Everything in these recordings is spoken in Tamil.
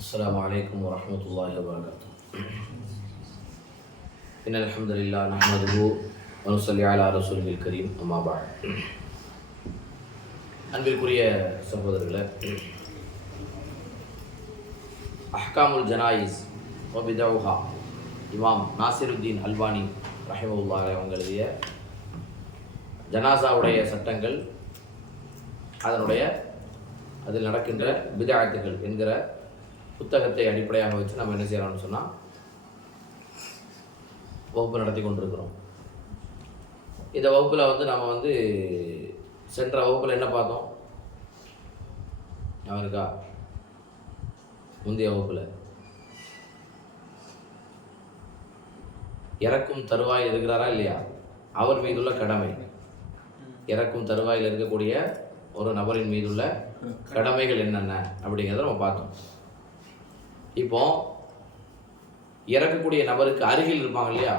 السلام عليكم ورحمة الله وبركاته. إن الحمد لله نحمده ونصلي على رسوله الكريم أما بعد. அன்பிற்குரிய சகோதரர்களே, அஹ்காமுல் ஜனாயிஸ் வபிதவுஹா இமாம் நாசிருத்தீன் அல்பானி ரஹிமஹுல்லாஹ் அவங்க எழுதிய ஜனாசாவுடைய சட்டங்கள், அதில் நடக்கின்ற பிதஅத்துகள் என்கிற புத்தகத்தை அடிப்படையாக வச்சு நம்ம என்ன செய்யலாம்னு சொன்னால் வகுப்பு நடத்தி கொண்டிருக்கிறோம். இந்த வகுப்பில் நம்ம சென்ற வகுப்பில் என்ன பார்த்தோம்? அவருக்கா முந்தைய வகுப்பில் இறக்கும் தருவாயில் இருக்கிறாரா இல்லையா, அவர் மீதுள்ள கடமை, இறக்கும் தருவாயில் இருக்கக்கூடிய ஒரு நபரின் மீதுள்ள கடமைகள் என்னென்ன அப்படிங்கிறத நம்ம பார்த்தோம். இப்போ இறக்கக்கூடிய நபருக்கு அருகில் இருப்பாங்க இல்லையா,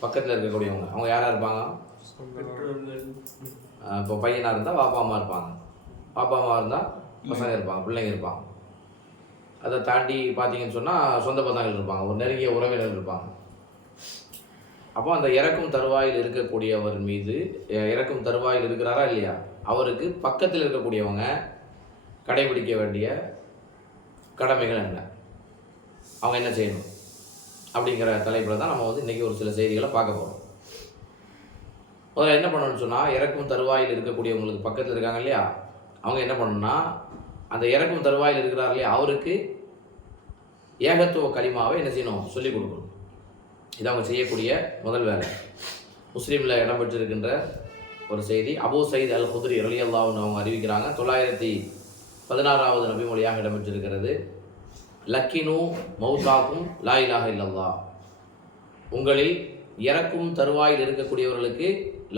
பக்கத்தில் இருக்கக்கூடியவங்க, அவங்க யாராக இருப்பாங்க? இப்போ பையனாக இருந்தால் பாப்பா அம்மா இருப்பாங்க, பாப்பா அம்மா இருந்தால் பசங்க இருப்பாங்க, பிள்ளைங்க இருப்பாங்க. அதை தாண்டி பார்த்தீங்கன்னு சொன்னால் சொந்த பந்தங்கள் இருப்பாங்க, ஒரு நெருங்கிய உறவினர் இருப்பாங்க. அப்போ அந்த இறக்கும் தருவாயில் இருக்கக்கூடியவர் மீது, இறக்கும் தருவாயில் இருக்கிறாரா இல்லையா, அவருக்கு பக்கத்தில் இருக்கக்கூடியவங்க கடைபிடிக்க வேண்டிய கடமைகள் என்ன, அவங்க என்ன செய்யணும் அப்படிங்கிற தலைப்பில் தான் நம்ம இன்றைக்கி ஒரு சில செய்திகளை பார்க்க போகிறோம். முதல்ல என்ன பண்ணணும்னு சொன்னால், இறக்கும் தருவாயில் இருக்கக்கூடியவங்களுக்கு பக்கத்தில் இருக்காங்க இல்லையா, அவங்க என்ன பண்ணணும்னா, அந்த இறக்கும் தருவாயில் இருக்கிறார் இல்லையா, அவருக்கு ஏகத்துவ கலிமாவை என்ன செய்யணும், சொல்லிக் கொடுக்கணும். இது அவங்க செய்யக்கூடிய முதல் வேலை. முஸ்லீமில் இடம்பெற்றிருக்கின்ற ஒரு செய்தி, அபூ சயீத் அல் குத்ரி ரலியல்லாஹு அன்ஹு அவங்க அறிவிக்கிறாங்க. 916வது நபிமொழியாக இடம்பெற்றிருக்கிறது. லக்கினு மௌதாக்கும் லா இலாஹ இல்லல்லாஹ், உங்களில் இறக்கும் தருவாயில் இருக்கக்கூடியவர்களுக்கு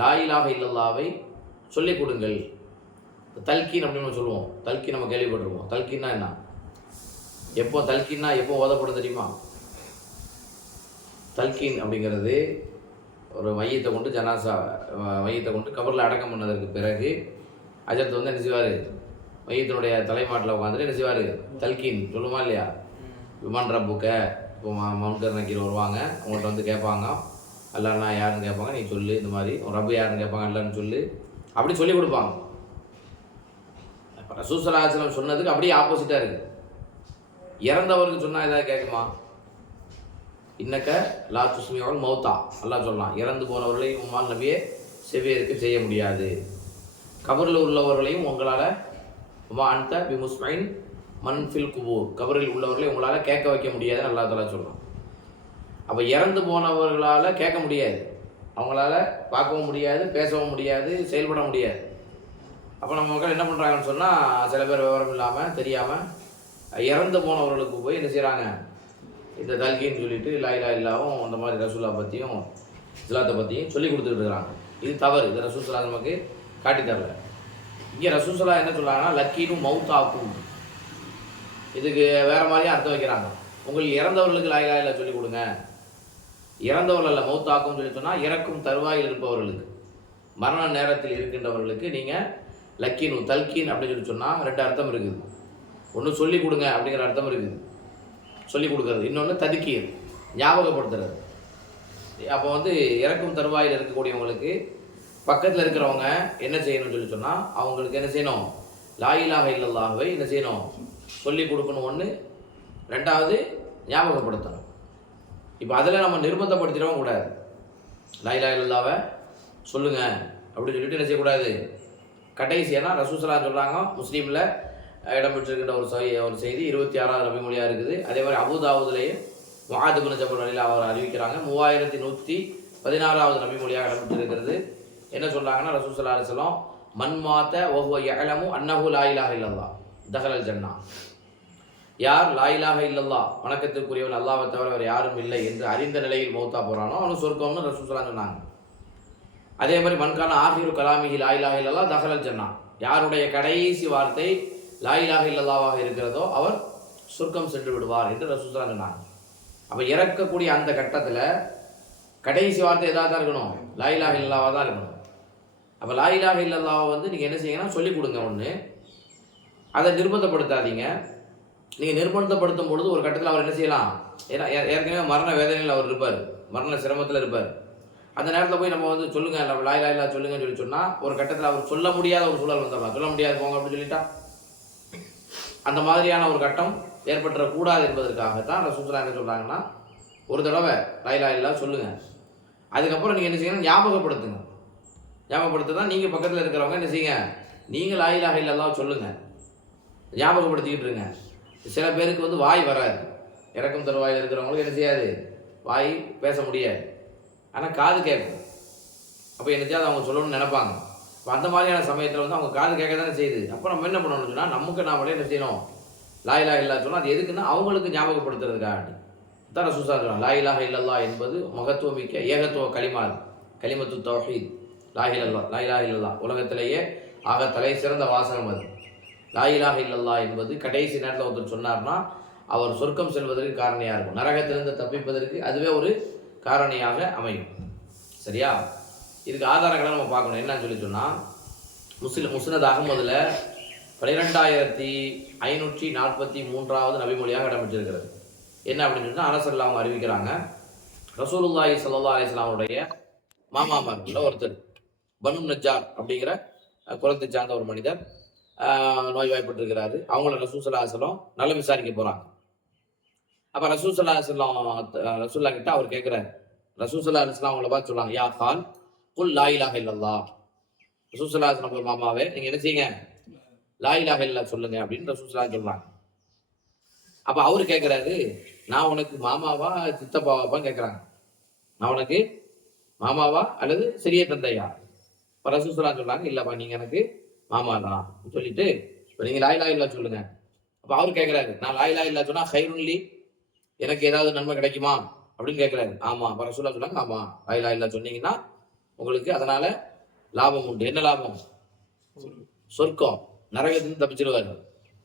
லா இலாஹ இல்லல்லாவை சொல்லிக் கொடுங்கள். தல்கீன் அப்படின்னு நம்ம சொல்லுவோம், தல்கீன் நம்ம கேள்விப்பட்டிருக்கோம். தல்கீன்னா என்ன, எப்போ ஓதப்படும் தெரியுமா? தல்கீன் அப்படிங்கிறது ஒரு மையத்தை கொண்டு மையத்தை கொண்டு கபரில் அடக்கம் பண்ணதற்கு பிறகு அஜரத் என்ன செய்வார், மையத்தினுடைய தலைமாட்டில் உட்காந்துட்டு என்ன செய்வார், தல்கீன் சொல்லுமா இல்லையா. விமான் ரப்புக்க, இப்போ மன்கர் நக்கீர் வருவாங்க, அவங்கள்ட்ட கேட்பாங்க, அல்லாஹ்னா யாருன்னு கேட்பாங்க, நீ சொல்லு, இந்த மாதிரி ரப்பு யாருன்னு கேட்பாங்க, அல்லான்னு சொல்லு, அப்படி சொல்லி கொடுப்பாங்க. இப்போ ரசூல் ஸல்லல்லாஹு அலைஹி வஸல்லம் சொன்னதுக்கு அப்படியே ஆப்போசிட்டாக இருக்குது. இறந்தவருக்கு சொன்னால் ஏதாவது கேட்குமா? இன்னக்க லா துஸ்மிஉல் மௌத்தா, அல்லாஹ் சொல்லலாம், இறந்து போனவர்களையும் உம்மால் நபியே செவியேற்க செய்ய முடியாது, கபரில் உள்ளவர்களையும் உங்களால் உமா அன்த பி முஸ்மைன் மன்ஃபில் குபூர், கபரில் உள்ளவர்களை உங்களால் கேட்க வைக்க முடியாதுன்னு அல்லாஹ் தஆலா சொல்லலாம். அப்போ இறந்து போனவர்களால் கேட்க முடியாது, அவங்களால பார்க்கவும் முடியாது, பேசவும் முடியாது, செயல்பட முடியாது. அப்போ நம்ம மக்கள் என்ன பண்ணுறாங்கன்னு சொன்னால், சில பேர் விவரம் இல்லாமல் தெரியாமல் இறந்து போனவர்களுக்கு போய் என்ன செய்கிறாங்க, இந்த தல்கீன்னு சொல்லிட்டு லா இலாஹ இல்லாவும் அந்த மாதிரி ரசூலா பற்றியும் இஸ்லாத்தை பற்றியும் சொல்லி கொடுத்துக்கிட்டு இருக்கிறாங்க. இது தவறு. இது ரசூல் ஸல்லல்லாஹு அலைஹி வஸல்லம் நமக்கு காட்டி தரல. இங்கே ரசூல் ஸல்லல்லாஹு அலைஹி வஸல்லம் என்ன சொல்கிறாங்கன்னா, லக்கீனும் மௌத்தாக்கும், இதுக்கு வேறு மாதிரியும் அர்த்தம் வைக்கிறாங்க. உங்களுக்கு இறந்தவர்களுக்கு லா இலாஹ இல்லல்லாஹ் சொல்லிக் கொடுங்க, இறந்தவர்கள் அல்ல, மௌத்தாக்கும் சொல்லி சொன்னால் இறக்கும் தருவாயில் இருப்பவர்களுக்கு, மரண நேரத்தில் இருக்கின்றவர்களுக்கு நீங்கள் லக்கீனு தல்கீன் அப்படின்னு சொன்னால் ரெண்டு அர்த்தம் இருக்குது. ஒன்று சொல்லிக் கொடுங்க அப்படிங்கிற அர்த்தம் இருக்குது, சொல்லிக் கொடுக்கறது. இன்னொன்று ததுக்கீர், ஞாபகப்படுத்துறது. அப்போ இறக்கும் தருவாயில் இருக்கக்கூடியவங்களுக்கு பக்கத்தில் இருக்கிறவங்க என்ன செய்யணும்னு சொல்லி சொன்னால், அவங்களுக்கு என்ன செய்யணும், லா இலாஹ இல்லல்லாஹ்வை என்ன செய்யணும், சொல்லிக் கொடுக்கணும். ஒன்று. ரெண்டாவது ஞாபகப்படுத்தணும். இப்போ அதில் நம்ம நிர்பந்தப்படுத்திடவும் கூடாது. லா இலாஹ இல்லல்லாஹ்வை சொல்லுங்கள் அப்படின்னு சொல்லிட்டு என்ன செய்யக்கூடாது. கடைசியாக ரசூல் ஸல்லல்லாஹு அலைஹி வஸல்லம் சொல்கிறாங்க, முஸ்லீமில் இடம்பெற்றிருக்கின்ற ஒரு செய்தி 26வது நபிமொழியாக இருக்குது. அதே மாதிரி அபூதாவுதுலேயும் முஆத் இப்னு ஜபல் ரலியல்லாஹு அவர் அறிவிக்கிறாங்க, 3116வது நபிமொழியாக இடம்பெற்றிருக்கிறது. என்ன சொல்கிறாங்கன்னா, ரசூல் ஸல்லல்லாஹு அலைஹி வஸல்லம் மன் மாத வஹுவ யஅலமு அன்னஹு லா இலாஹ இல்லல்லாஹ் தஹலல் ஜன்னா, யார் லா இலாஹ இல்லல்லாஹ் வணக்கத்திற்குரியவன் அல்லாஹ்வை தவிர வேறு யாரும் இல்லை என்று அறிந்த நிலையில் மௌத்தா போகிறானோ அவனுக்கு சொர்க்கம்னு ரசூல் ஸல்லல்லாஹு அலைஹி சொன்னாங்க. அதே மாதிரி மன்கான ஆஹிரு கலாமிஹி லா இலாஹ இல்லல்லாஹ் தஹலல் ஜன்னா, யாருடைய கடைசி வார்த்தை லா இலாஹ இல்லல்லாஹ்வாக இருக்கிறதோ அவர் சொர்க்கம் சென்று விடுவார் என்று ரசூல் ஸல்லல்லாஹு அலைஹி சொன்னாங்க. அப்போ இறக்கக்கூடிய அந்த கட்டத்தில் கடைசி வார்த்தை எதாக தான் இருக்கணும், லா இலாஹ இல்லல்லாஹ்வாக தான் இருக்கணும். அப்போ லா இலாஹ இல்லல்லாஹ்வை நீங்கள் என்ன செய்யணும், சொல்லிக் கொடுங்க. ஒன்று, அதை நிர்பந்தப்படுத்தாதீங்க. நீங்கள் நிர்பந்தப்படுத்தும் பொழுது ஒரு கட்டத்தில் அவர் என்ன செய்யலாம், ஏன்னா ஏற்கனவே மரண வேதனையில் அவர் இருப்பார், மரண சிரமத்தில் இருப்பார். அந்த நேரத்தில் போய் நம்ம வந்து சொல்லுங்க லாய் லாய் லா சொல்லுங்கன்னு சொல்லி சொன்னால் ஒரு கட்டத்தில் அவர் சொல்ல முடியாத ஒரு சூழல் வந்துடலாம். சொல்ல முடியாது போங்க அப்படின்னு சொல்லிட்டா அந்த மாதிரியான ஒரு கட்டம் ஏற்பட்டுறக்கூடாது என்பதற்காகத்தான் ரசூலுல்லாஹ் என்ன சொல்கிறாங்கன்னா, ஒரு தடவை லாய் லாய் லா சொல்லுங்க, அதுக்கப்புறம் நீங்கள் என்ன செய்யணும், ஞாபகப்படுத்துங்க. ஞாபகப்படுத்த தான் நீங்கள் பக்கத்தில் இருக்கிறவங்க என்ன செய்யுங்க, நீங்கள் லா இலாஹ இல்லல்லாஹ் சொல்லுங்க, ஞாபகப்படுத்திக்கிட்டு இருங்க. சில பேருக்கு வந்து வாய் வராது, இறக்கும் தருவாயில் இருக்கிறவங்களுக்கு என்ன செய்யாது, வாய் பேச முடியாது, ஆனால் காது கேட்கும். அப்போ என்ன செய்யாது, அவங்க சொல்லணும்னு நினைப்பாங்க. இப்போ அந்த மாதிரியான சமயத்தில் வந்து அவங்க காது கேட்க தானே செய்யுது. அப்போ நம்ம என்ன பண்ணணும்னு சொன்னால், நமக்கு நாமளே என்ன செய்யணும், லா இலாஹ இல்லல்லாஹ் சொன்னால் அது எதுக்குன்னா அவங்களுக்கு ஞாபகப்படுத்துறதுக்காக தான் ரசூலுல்லாஹ் சொல்றாங்க. லா இலாஹ இல்லல்லாஹ் என்பது மகத்துவமிக்க ஏகத்துவ கலிமா, கலிமத்து தௌஹீத். லா இலாஹ இல்லல்லாஹ் உலகத்திலேயே ஆக தலை சிறந்த வாசகம் அது. லா இலாஹ இல்லல்லாஹ் என்பது கடைசி நேரத்தில் ஒருத்தர் சொன்னார்னா அவர் சொர்க்கம் செல்வதற்கு காரணியாக இருக்கும், நரகத்திலிருந்து தப்பிப்பதற்கு அதுவே ஒரு காரணியாக அமையும். சரியா? இதுக்கு ஆதாரங்களை நம்ம பார்க்கணும். என்னன்னு சொல்லி சொன்னால், முஸ்னத் அஹ்மதுல 12543வது நபிமொழியாக இடம்பெற்றிருக்கிறது. என்ன அப்படின்னு சொன்னால், அனஸ் அவங்க அறிவிக்கிறாங்க, ரசூலுல்லாஹி ஸல்லல்லாஹு அலைஹி வஸல்லம் அவருடைய மாமாமார்கள் ஒருத்தர் பனு நஜ்ஜார் அப்படிங்கிற குலத்தை சார்ந்த ஒரு மனிதர் நோய்வாய்ப்பட்டிருக்கிறாரு. அவங்கள ரசூல் ஸல்லல்லாஹு அலைஹி வஸல்லம் நல்ல விசாரிக்க போகிறாங்க. அப்போ ரசூல் ஸல்லல்லாஹு அலைஹி வஸல்லம் ரசூலுல்லாஹ் கிட்ட அவர் கேட்குறாரு. ரசூல் ஸல்லல்லாஹு அலைஹி வஸல்லம் அவங்கள பார்த்து சொல்றாங்க, யா கால் குல் லா இலாஹ இல்லல்லாஹ். ரசூல் ஸல்லல்லாஹு அலைஹி வஸல்லம் மாமாவே நீங்கள் என்ன செய்யுங்க, லா இலாஹ இல்லல்லாஹ் சொல்லுங்க அப்படின்னு ரசூல் ஸல்லல்லாஹு சொல்றாங்க. அப்போ அவரு கேட்குறாரு, நான் உனக்கு மாமாவா சித்தப்பாவாப்பான்னு கேட்குறாங்க. நான் உனக்கு மாமாவா அல்லது சிறிய தந்தையா? இப்போ ரசூல் ஸல்லல்லாஹு சொல்றாங்க, இல்லைப்பா நீங்கள் எனக்கு மாமா தான் சொல்லிட்டு இப்போ நீங்கள் லா இலாஹ இல்லல்லாஹ் சொல்லுங்க. அப்போ அவர் கேட்குறாரு, நான் லா இலாஹ இல்லல்லாஹ் சொன்னா ஹைருன்லி, எனக்கு ஏதாவது நன்மை கிடைக்குமா அப்படின்னு கேட்குறாரு. ஆமாம். அப்போ ரசூலுல்லாஹ் சொன்னாங்க, ஆமாம், லா இலாஹ இல்லல்லாஹ் சொன்னீங்கன்னா உங்களுக்கு அதனால லாபம் உண்டு. என்ன லாபம்? சொர்க்கம், நரகத்திலிருந்து தப்பிச்சிருவாரு.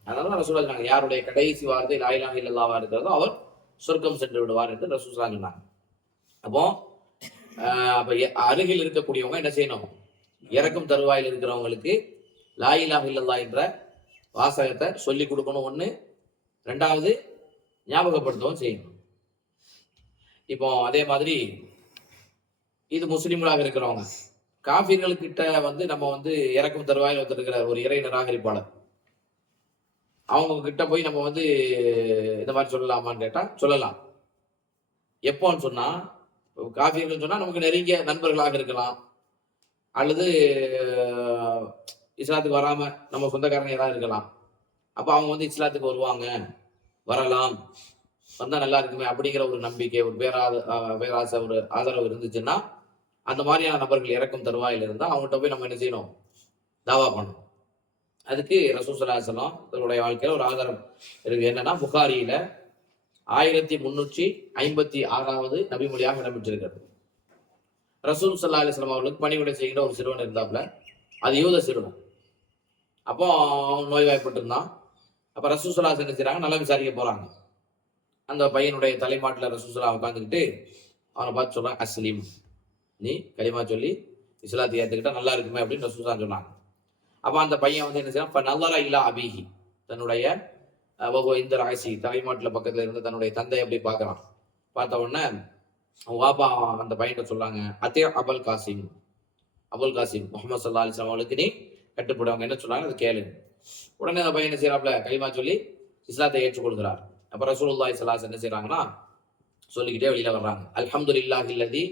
அதனால ரசூலுல்லாஹ் சொன்னாங்க, யாருடைய கடைசி வார்த்தை லா இலாஹ இல்லல்லாஹ்வா இருக்கிறதோ அவர் சொர்க்கம் சென்று விடுவார் என்று ரசூலுல்லாஹ் சொன்னாங்க. அப்போ அருகில் இருக்கக்கூடியவங்க என்ன செய்யணும், இறக்கும் தருவாயில் இருக்கிறவங்களுக்கு லா இலாஹ இல்லல்லாஹ் என்ற வாசகத்தை சொல்லி கொடுக்கணும். ஒன்று. ரெண்டாவது, ஞாபகப்படுத்தவும் செய்யணும். இப்போ அதே மாதிரி இது முஸ்லிம்களாக இருக்கிறவங்க, காஃபிர்களுக்கிட்ட வந்து நம்ம வந்து இறக்கும் தருவாயில் ஒருத்தர் இருக்கிறார், ஒரு இறை நிராகரிப்பாளர். அவங்க கிட்ட போய் நம்ம வந்து இந்த மாதிரி சொல்லலாமான்னு கேட்டால் சொல்லலாம். எப்போன்னு சொன்னால், காஃபிர்கள் சொன்னால் நமக்கு நெருங்கிய நண்பர்களாக இருக்கலாம், அல்லது இஸ்லாத்துக்கு வராமல் நம்ம சொந்தக்காரங்க யாராவது இருக்கலாம். அப்போ அவங்க வந்து இஸ்லாத்துக்கு வருவாங்க, வரலாம், வந்தால் நல்லா இருக்குமே அப்படிங்கிற ஒரு நம்பிக்கை, ஒரு பேராசை, ஒரு ஆதரவு இருந்துச்சுன்னா அந்த மாதிரியான நபர்கள் இறக்கும் தருவாயில் இருந்தால் அவங்ககிட்ட போய் நம்ம என்ன செய்யணும், தாவா பண்ணணும். அதுக்கு ரசூல் ஸல்லல்லாஹு அலைஹி வஸல்லம் தன்னுடைய வாழ்க்கையில் ஒரு ஆதாரம் இருக்கு. என்னன்னா, புகாரியில 1356வது நபிமொழியாக இடம்பெற்றிருக்கிறது. ரசூல் ஸல்லல்லாஹு அலைஹி வஸல்லம் அவர்களுக்கு பணிவிடை செய்கிற ஒரு சிறுவன் இருந்தாப்புல, அது யூத சிறுவன். அப்போ அவன் நோய்வாய்ப்பட்டிருந்தான். அப்போ ரசூல் ஸல்லல்லாஹு அலைஹி வஸல்லம் என்ன செய்றாங்க, நல்லா விசாரிக்க போறாங்க. அந்த பையனுடைய தலைமாட்டில் ரசூல் ஸல்லல்லாஹு உட்காந்துக்கிட்டு அவனை பார்த்து சொல்றாங்க, அஸ்லீம், நீ களிமா சொல்லி இஸ்லாத்தை ஏற்றுக்கிட்டா நல்லா இருக்குமே அப்படின்னு ரசூல் ஸல்லல்லாஹு சொன்னாங்க. அப்போ அந்த பையன் வந்து என்ன செய்யறான், நல்லர இலா அபீஹி, தன்னுடைய இந்த ராசி தலைமாட்டில் பக்கத்தில் இருந்து தன்னுடைய தந்தையை அப்படி பார்க்குறான். பார்த்த உடனே வாப்பா அந்த பையன்கிட்ட சொல்றாங்க, அத்தே அபுல் காசிம், அபுல் காசிம் முஹம்மது ஸல்லல்லாஹு அலைஹி வஸல்லம் அவளுக்கு நீ கட்டுப்படுவாங்க, என்ன சொன்னாங்க அதை கேளு. உடனே அந்த பையன் என்ன செய்யறாப்ல, களிமா சொல்லி இஸ்லாத்தை ஏற்றுக்கொள்கிறார். அப்போ ரசூலுல்லாஹி ஸல்லல்லாஹு அலைஹி வஸல்லம் என்ன செய்யறாங்கன்னா, சொல்லிக்கிட்டே வெளியில வர்றாங்க, அல்ஹம்துலில்லாஹி அல்லதி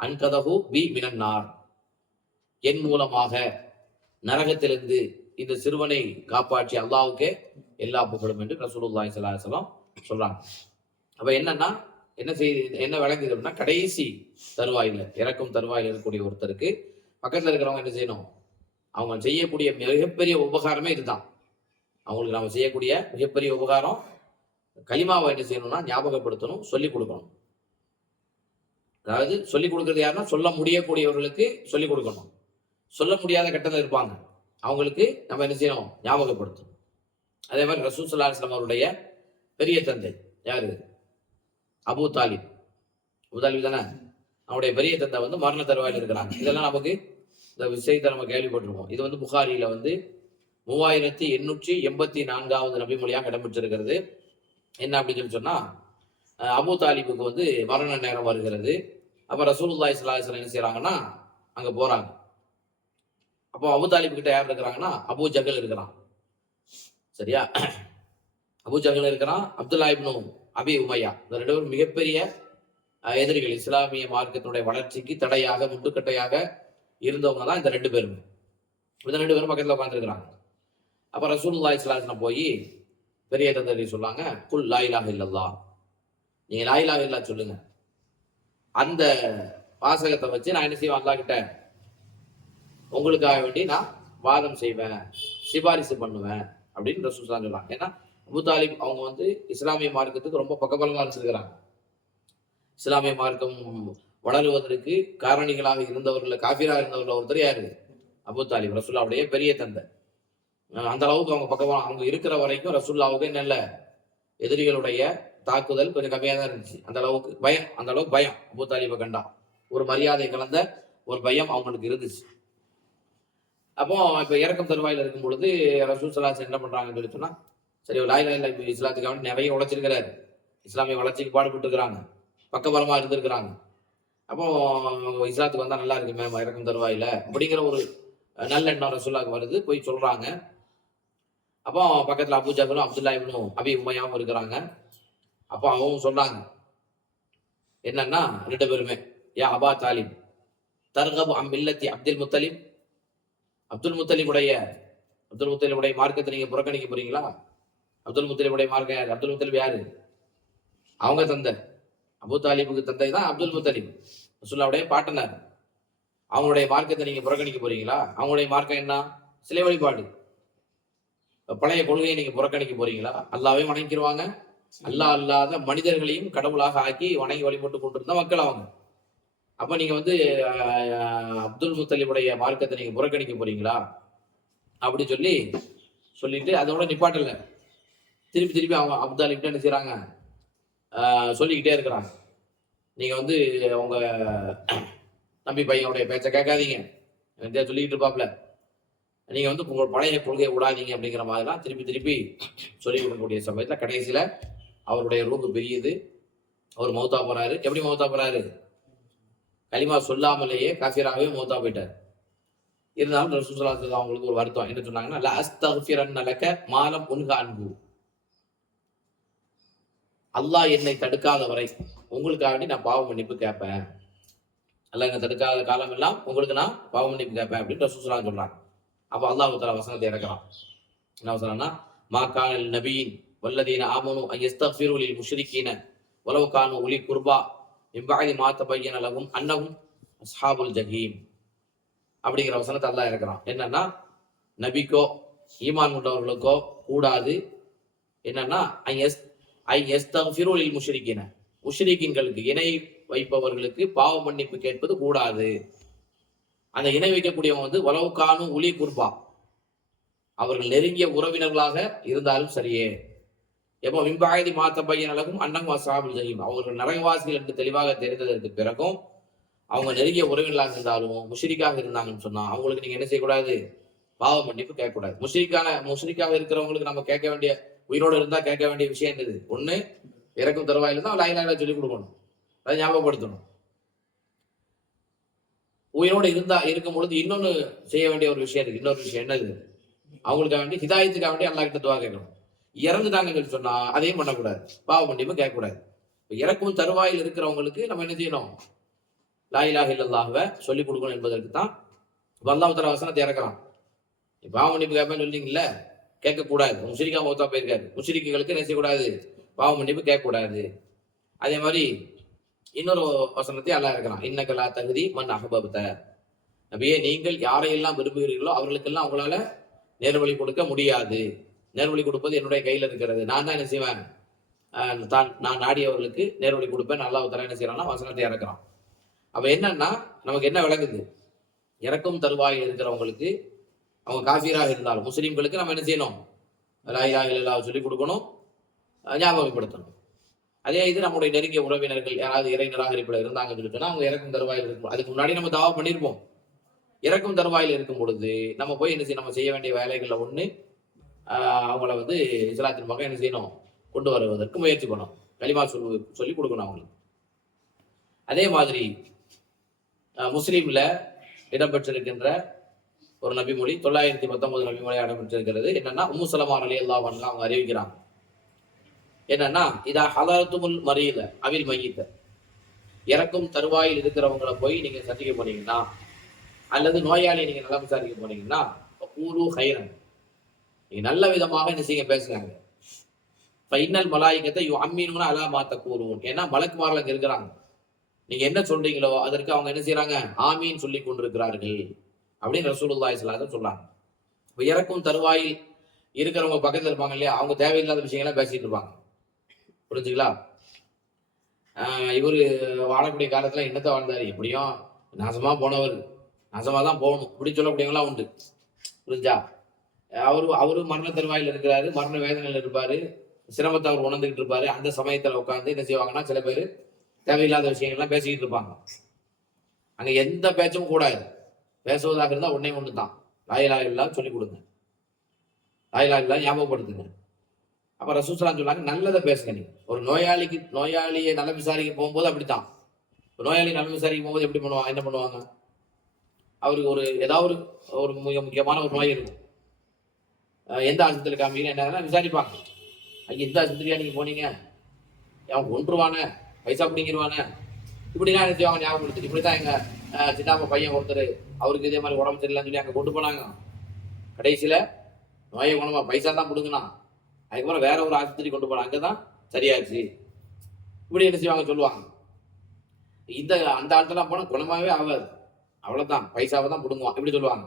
அன்கதஹு பி மினன் நார், என் மூலமாக நரகத்திலிருந்து இந்த சிறுவனை காப்பாற்றி அல்லாஹ்வுக்கே எல்லா புகழும் என்று ரசூலுல்லாஹி ஸல்லல்லாஹு அலைஹி வஸல்லம் சொல்றாங்க. அப்ப என்னன்னா, என்ன விளங்குது அப்படின்னா, கடைசி தருவாயில், இறக்கும் தருவாயில் இருக்கக்கூடிய ஒருத்தருக்கு பக்கத்தில் இருக்கிறவங்க என்ன செய்யணும், அவங்க செய்யக்கூடிய மிகப்பெரிய உபகாரமே இதுதான். அவங்களுக்கு நம்ம செய்யக்கூடிய மிகப்பெரிய உபகாரம் கலிமாவை என்ன செய்யணும்னா ஞாபகப்படுத்தணும், சொல்லிக் கொடுக்கணும். அதாவது சொல்லிக் கொடுக்கறது யாருன்னா, சொல்ல முடியக்கூடியவர்களுக்கு சொல்லிக் கொடுக்கணும். சொல்ல முடியாத கட்டத்தில் இருப்பாங்க, அவங்களுக்கு நம்ம என்ன செய்யணும், ஞாபகப்படுத்தணும். அதே மாதிரி ரசூல் ஸல்லல்லாஹு அலைஹி வஸல்லம் அவருடைய பெரிய தந்தை யாரு, அபூ தாலிப். அபூ தாலிப் தானே, அவருடைய பெரிய தந்தை வந்து மரண தருவாயில் இருக்கிறாங்க. இதெல்லாம் நமக்கு இந்த விஷயத்தை நம்ம கேள்விப்பட்டிருக்கோம். இது வந்து புகாரியில வந்து 3884வது நபிமொழியாக இடம்பெற்றிருக்கிறது. என்ன அப்படின்னு சொல்லி சொன்னா, அபு தாலிபுக்கு வந்து மரண நேரம் வருகிறது. அப்ப ரசூலுல்லாஹி ஸல்லல்லாஹு அலைஹி வஸல்லம் என்ன செய்றாங்கன்னா அங்க போறாங்க. அப்போ அபு தாலிப் கிட்ட யார் இருக்கிறாங்கன்னா அபு ஜஹல் இருக்கிறான். சரியா? அபு ஜஹல் இருக்கிறான், அப்துல்லா இப்னு அபி உமையா, இந்த ரெண்டு பேரும் மிகப்பெரிய எதிரிகள். இஸ்லாமிய மார்க்கத்தினுடைய வளர்ச்சிக்கு தடையாக, முட்டுக்கட்டையாக இருந்தவங்க தான் இந்த ரெண்டு பேரும். இந்த ரெண்டு பேரும் பக்கத்தில் உட்காந்துருக்கிறாங்க. அப்ப ரசூலுல்லாஹி ஸல்லல்லாஹு அலைஹி வஸல்லம் போய் பெரிய தந்தை சொல்லாங்க, குல் லா இலாஹ இல்லல்லாஹ், நீங்க லா இலாஹ இல்லல்லாஹ் சொல்லுங்க. அந்த வாசகத்தை வச்சு நான் என்ன செய்வேன், அல்லாஹ் கிட்ட உங்களுக்காக வேண்டி நான் வாதம் செய்வேன், சிபாரிசு பண்ணுவேன் அப்படின்னு ரசூல் சொல்றாங்க. ஏன்னா அபு தாலிப் அவங்க வந்து இஸ்லாமிய மார்க்கத்துக்கு ரொம்ப பக்கபலமா இருந்திருக்கிறாங்க. இஸ்லாமிய மார்க்கம் வளருவதற்கு காரணிகளாக இருந்தவர்கள், காஃபிராக இருந்தவர்கள் ஒருத்தர் யாரு, அபு தாலிப், ரசூல்லாவுடைய பெரிய தந்தை. அந்த அளவுக்கு அவங்க பக்கபலம், அவங்க இருக்கிற வரைக்கும் ரசூல்லாவுக்கு நல்ல எதிரிகளுடைய தாக்குதல் கொஞ்சம் கம்மியாக தான் இருந்துச்சு. அந்த அளவுக்கு பயம் அபு தாலிபை கண்டா ஒரு மரியாதை கலந்த ஒரு பயம் அவங்களுக்கு இருந்துச்சு. அப்போ இப்ப இறக்கம் தருவாயில் இருக்கும் பொழுது ரசூல் ஸல்லல்லாஹு அலைஹி வஸல்லம் என்ன பண்றாங்கன்னு சொல்லி சொன்னா, சரி லா இலாஹ இல்லல்லாஹ் இப்ப இஸ்லாத்துக்காக நிறைய உழைச்சிருக்கிறாரு, இஸ்லாமிய வளர்ச்சிக்கு பாடுபட்டு இருக்கிறாங்க, பக்கபலமா இருந்திருக்கிறாங்க. அப்போ இஸ்லாத்துக்கு வந்தா நல்லா இருக்குமே இறக்கம் தருவாயில அப்படிங்கிற ஒரு நல்லெண்ணம் ரசூலுல்லாஹ்க்கு வருது. போய் சொல்றாங்க. அப்போ பக்கத்துல அபூ ஜஹலும் அப்துல்லா இப்னு அபி உமையாவும் இருக்கிறாங்க. அப்போ அவங்க சொல்றாங்க என்னன்னா, ரெண்டு பேருமே, யா அபா தாலிப் தர்கபு அம் மில்லத்தி அப்துல் முத்தலிப், அப்துல் முத்தலிபுடைய மார்க்கத்தை நீங்க புறக்கணிக்க போறீங்களா? அப்துல் முத்தலிபுடைய மார்க்கம் யாரு? அப்துல் முத்தலிப் யாரு? அவங்க தந்தை, அபு தாலிபுக்கு தந்தை தான் அப்துல் முத்தலிப், ரசூலுல்லாஹ்வுடைய பாட்டனார். அவங்களுடைய மார்க்கத்தை நீங்க புறக்கணிக்க போறீங்களா? அவங்களுடைய மார்க்கம் என்ன? சிலை வழிபாடு, பழைய கொள்கையை நீங்க புறக்கணிக்க போறீங்களா? அல்லாஹ்வை வணங்கிடுவாங்க, அல்லாஹ் அல்லாத மனிதர்களையும் கடவுளாக ஆக்கி வணங்கி வழிபட்டு கொண்டிருந்த மக்கள் அவங்க. அப்ப நீங்க வந்து அப்துல் முத்தலிபுடைய மார்க்கத்தை நீங்க புறக்கணிக்க போறீங்களா அப்படி சொல்லிட்டு அதோட நிப்பாட்டல. திருப்பி அவங்க அபு தாலிப் என்ன செய்யறாங்க, சொல்லிக்கிட்டே இருக்கிறாங்க, நீங்க வந்து உங்க நம்பி பையனுடைய பேச்சை கேட்காதீங்க, சொல்லிக்கிட்டு இருப்பாப்ல, நீங்க வந்து உங்க பழைய கொள்கையை விடாதீங்க அப்படிங்கிற மாதிரிலாம் திருப்பி சொல்லி கொடுக்கக்கூடிய சமயத்துல கடைசியில அவருடைய ரூபு பெரியுது. அவர் மௌத்தா போறாரு. எப்படி மௌத்தா போறாரு? கலிமா சொல்லாமலேயே காஃபிராகவே மௌத்தா போயிட்டார். இருந்தாலும் ரசூல் ஸல்லல்லாஹு அலைஹி வஸல்லம் அவங்களுக்கு ஒரு வருத்தம். என்ன சொன்னாங்கன்னா, லா அஸ்தக்ஃபிரன்ன லக மாலம் உன்ஹா அன்ஹு, அல்லாஹ் என்னை தடுக்காத வரை உங்களுக்காக வேண்டி நான் பாவ மன்னிப்பு கேட்பேன். அல்லாஹ் என்னை தடுக்காத காலம் எல்லாம் உங்களுக்கு நான் பாவ மன்னிப்பு கேட்பேன் அப்படின்னு ரசூல் ஸல்லல்லாஹு அலைஹி வஸல்லம் சொல்றாங்க. அப்போ அல்லாஹ் தஆலா வசனத்தை இறக்குறான். என்ன வசனம்னா, மா கானல் நபியின் வல்லதீன ஆமனு அன் யஸ்தக்ஃபிரு லில் முஷ்ரிகீன வலவ் கானு உலி குர்பா மின் பஅதி மா தபய்யன லஹும் அன்னஹும் அஸ்ஹாபுல் ஜஹீம் அப்படிங்கிற வசனத்தை அல்லாஹ் இறக்குறான். என்னன்னா, நபிக்கோ ஈமான் கொண்டவர்களுக்கோ கூடாது என்னன்னா, முஷ்ரிக்கீன்களுக்கு இணை வைப்பவர்களுக்கு பாவ மன்னிப்பு கேட்பது கூடாது. அந்த இணை வைக்கக்கூடியவங்க வந்து வலவுக்கானு உலி குர்பா, அவர்கள் நெருங்கிய உறவினர்களாக இருந்தாலும் சரியே. எப்போ மிம்பாயதி மாத்த பையன் அழகும் அன்னகும் அஸ்ஹாபுல் ஜஹீம், அவர்கள் நரகவாசிகள் என்று தெளிவாக தெரிந்ததற்கு பிறகும் அவங்க நெருங்கிய உறவினர்களாக இருந்தாலும் முஷ்ரிக்காக இருந்தாங்கன்னு சொன்னா அவங்களுக்கு நீங்க என்ன செய்யக்கூடாது, பாவ மன்னிப்பு கேட்கக்கூடாது. முஷ்ரிக்காக இருக்கிறவங்களுக்கு நம்ம கேட்க வேண்டிய, உயிரோடு இருந்தா கேட்க வேண்டிய விஷயம் என்னது? ஒண்ணு இறக்கும் தருவாயில தான் லா இலாஹ இல்லல்லாஹ் சொல்லிக் கொடுக்கணும், அதை ஞாபகப்படுத்தணும். உயிரோடு இருக்கும் பொழுது இன்னொன்னு செய்ய வேண்டிய ஒரு விஷயம் இருக்கு. இன்னொரு விஷயம் என்னது? அவங்களுக்காக வேண்டி ஹிதாயத்துக்காக வேண்டி அல்லாஹ் கிட்ட துஆ கேட்கணும். இறந்துட்டாங்கன்னு சொன்னா அதையும் பண்ணக்கூடாது, பாவ மன்னிப்பு கேட்கக்கூடாது. இறக்கும் தருவாயில் இருக்கிறவங்களுக்கு நம்ம என்ன செய்யணும், லா இலாஹ இல்லல்லாஹ்வை சொல்லிக் கொடுக்கணும் என்பதற்கு தான் அல்லாஹ் தஆலா வசனத்தை இறக்குறான். பாவ மன்னிப்பு கேட்பேன்னு சொல்லிங்கல்ல, கேட்கக்கூடாது. முஷ்ரிக்கா மௌத்தா போயிருக்காரு, முஷ்ரிக்குகளுக்கு என்ன செய்யக்கூடாது, பாவ மன்னிப்பு கேட்கக்கூடாது. அதே மாதிரி இன்னொரு வசனத்தை அல்லாஹ் இறக்குறான், இன்னக லா தஹ்தி மன் அஹ்பப்த, நபியே நீங்கள் யாரையெல்லாம் விரும்புகிறீர்களோ அவர்களுக்கெல்லாம் அவங்களால நேர்வழி கொடுக்க முடியாது. நேர்வழி கொடுப்பது என்னுடைய கையில் இருக்கிறது, நான் தான் என்ன செய்வேன், நான் நாடியவர்களுக்கு நேர்வழி கொடுப்பேன். அல்லாஹ் தஆலா என்ன செய்யறான்னா வசனத்தை இறக்குறான். அப்ப என்னன்னா, நமக்கு என்ன விளங்குது, இறக்கும் தருவாயில் இருக்கிறவங்களுக்கு, அவங்க காஃபிராக இருந்தாலும் முஸ்லீம்களுக்கு நம்ம என்ன செய்யணும், லா இலாஹ இல்லல்லாஹ் சொல்லிக் கொடுக்கணும், ஞாபகப்படுத்தணும். அதே இது நம்முடைய நெருங்கிய உறவினர்கள் யாராவது இறை நிராகரிப்பில் இருந்தாங்கன்னு சொல்லிட்டுனா அவங்க இறக்கும் தருவாயில் இருக்கும், அதுக்கு முன்னாடி நம்ம தாவா பண்ணியிருப்போம், இறக்கும் தருவாயில் இருக்கும் பொழுது நம்ம போய் என்ன செய்ய நம்ம செய்ய வேண்டிய வேலைகளில் ஒன்று அவங்கள வந்து இஸ்லாத்தின் பக்கம் என்ன செய்யணும், கொண்டு வருவதற்கு முயற்சி பண்ணணும். களிமா சொல்லி கொடுக்கணும் அவங்களுக்கு. அதே மாதிரி முஸ்லீம்ல இடம்பெற்றிருக்கின்ற ஒரு நபிமொழி 919 நபிமொழி இடம்பெற்றிருக்கிறது. என்னன்னா உம்மு சலமா ரலியல்லாஹு அன்ஹா அவங்க அறிவிக்கிறாங்க. என்னன்னா இதா ஹலரத்துமுல் மரீத அவில் மையித்த, இறக்கும் தருவாயில் இருக்கிறவங்களை போய் நீங்க சந்திக்க போனீங்கன்னா அல்லது நோயாளியை நீங்க நல்லா விசாரிக்க போனீங்கன்னா கூலு ஹைரன், நீங்க நல்ல விதமாக என்ன செய்ய பேசுறாங்க. ஃபைனல் மலாயிகத்தை அம்மீனுன்னு அலா மாத்த கூறுவோம். ஏன்னா மலக்குமார்கள் அங்க இருக்கிறாங்க. நீங்க என்ன சொல்றீங்களோ அதற்கு அவங்க என்ன செய்யறாங்க, ஆமீன் சொல்லி கொண்டிருக்கிறார்கள் அப்படின்னு ரசூலுல்லாஹி ஸல்லல்லாஹு அலைஹி வஸல்லம் சொல்றாங்க. இப்போ இறக்கும் தருவாயில் இருக்கிறவங்க பக்கத்தில் இருப்பாங்க இல்லையா, அவங்க தேவையில்லாத விஷயங்கள்லாம் பேசிட்டு இருப்பாங்க. புரிஞ்சுங்களா? இவர் வாழக்கூடிய காலத்துல என்னத்தை வாழ்ந்தாரு, எப்படியும் நாசமா போனவர், நாசமா தான் போகணும் இப்படி சொல்லக்கூடியவங்களாம் உண்டு. புரிஞ்சா? அவரு மரண தருவாயில் இருக்கிறாரு, மரண வேதனையில் இருப்பாரு, சிரமத்தை அவர் உணர்ந்துகிட்டு இருப்பாரு. அந்த சமயத்துல உட்காந்து என்ன செய்வாங்கன்னா சில பேர் தேவையில்லாத விஷயங்கள்லாம் பேசிக்கிட்டு இருப்பாங்க. அங்க எந்த பேச்சும் கூடாது. பேசுவதாக இருந்தால் உடனே ஒன்று தான், லா இலாஹ இல்லல்லாஹ் சொல்லி கொடுங்க, லா இலாஹ இல்லல்லாஹ் ஞாபகப்படுத்துங்க. அப்ப ரசூலுல்லாஹ் சொன்னாங்க நல்லதை பேசுங்க. நீங்க ஒரு நோயாளியை நல்ல விசாரிக்க போகும்போது அப்படித்தான். நோயாளி நல்ல விசாரிக்க போகும்போது எப்படி பண்ணுவாங்க, என்ன பண்ணுவாங்க, அவருக்கு ஒரு ஏதாவது ஒரு மிக முக்கியமான ஒரு நோய் இருக்கும், எந்த ஆஸ்பத்திரி காமிக்கணும் என்ன விசாரிப்பாங்க. இந்த ஆஸ்பத்திரியா நீங்க போனீங்க, அவன் கொன்றுவானே, பைசா பிடிங்கிடுவானே, இப்படிலாம் என்ன செய்வாங்க ஞாபகப்படுத்து. இப்படித்தான் எங்க சின்னப்பா பையன் ஒருத்தர், அவருக்கு இதே மாதிரி உடம்பு சரியில்லைன்னு சொல்லி அங்கே கொண்டு போனாங்க. கடைசியில நோயை குணமா பைசா தான் கொடுங்கண்ணா, அதுக்கப்புறம் வேற ஒரு ஆஸ்பத்திரி கொண்டு போனாங்க, அங்கதான் சரியாச்சு. இப்படி என்ன செய்வாங்க சொல்லுவாங்க. அந்த ஆட்கள்லாம் போனா குணமாவே ஆகாது, அவ்வளவுதான் பைசாவை தான் பிடுங்குவான் இப்படி சொல்லுவாங்க.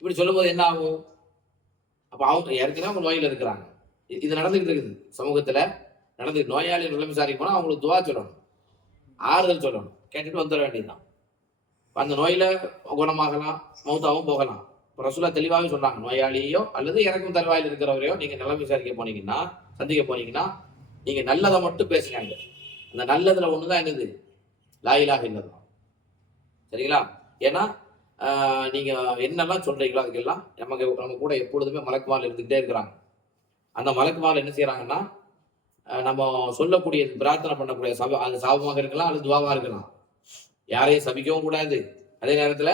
இப்படி சொல்லும் போது என்ன ஆகும், அப்ப அவங்க ஏற்கனவே அவங்க நோயில இருக்கிறாங்க. இது நடந்துகிட்டு இருக்குது சமூகத்துல நடந்து. நோயாளி நிலைமை விசாரிக்க போனா அவங்களுக்கு துவா சொல்லணும், ஆறுதல் சொல்லணும், கேட்டுட்டு வந்துட வேண்டியதுதான். அந்த நோயில குணமாகலாம், மௌத்தாவும் போகலாம். ரசூலுல்லாஹ் தெளிவாக சொன்னாங்க, நோயாளியோ அல்லது இறக்கும் தருவாயில் இருக்கிறவரையோ நீங்க நிலைமை விசாரிக்க போனீங்கன்னா, சந்திக்க போனீங்கன்னா, நீங்க நல்லதை மட்டும் பேசுங்க. அந்த நல்லதுல ஒண்ணுதான் என்னது, லா இலாஹ இல்லல்லாஹ். சரிங்களா? ஏன்னா நீங்க என்னெல்லாம் சொல்றீங்களோ அதுக்கெல்லாம் நம்ம கூட எப்பொழுதுமே மலக்குமார்கள் இருந்துகிட்டே இருக்கிறாங்க. அந்த மலக்குமார்கள் என்ன செய்யறாங்கன்னா, நம்ம சொல்லக்கூடிய பிரார்த்தனை பண்ணக்கூடிய அது சாபமாக இருக்கலாம் அல்லது துவாவா இருக்கலாம். யாரையும் சபிக்கவும் கூடாது, அதே நேரத்துல